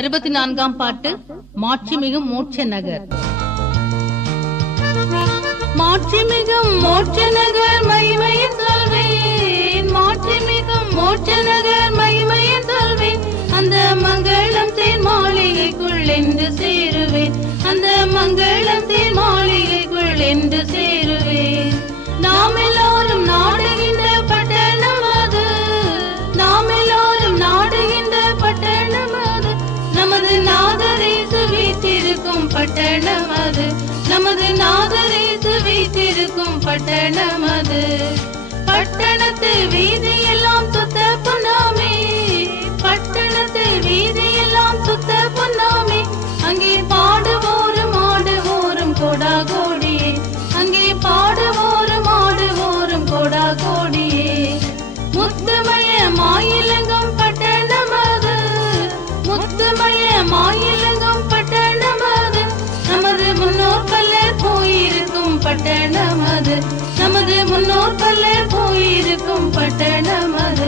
64ஆம் பாட்டு மாட்சிமிகும் மோட்ச நகர். மாட்சிமிகும் மோட்ச நகர் மகிமையை சொல்வேன், மாட்சிமிகும் மோட்ச நகர் மகிமையை சொல்வேன். அந்த மங்களம் தேர் மாளிகைக்குள் என்று சேருவேன், அந்த மங்களம் தேர் மாளிகைக்குள் என்று சேருவேன். நாம் எல்லோரும் நாடுகின்ற பட்டணம் அது, நாம் எல்லோரும் நாடுகின்ற பட்டணம் அது, நமது நாதரேசு வீற்றிருக்கும் பட்டணம் அது, நமது நாதரேசு வீற்றிருக்கும் பட்டணம் அது. பட்டணத்து வீதி எல்லாம் சுத்த பொன்னாமே, பட்டணத்து வீதி எல்லாம் சுத்த பொன்னாமே. அங்கே பாடுவோரும் ஆடுவோரும் கோடா கோடியே, அங்கே பாடுவோரும் ஆடுவோரும் கோடா கோடியே. முத்துமய மாயிலங்கும் பட்டணம் அது, முத்துமய மாயிலங்கும் பட்டணம் அது, நமது முன்னோர் பல்லர் போயிருக்கும் பட்டணம் அது, நமது முன்னோர் பல்லர் போயிருக்கும் பட்டணம் அது.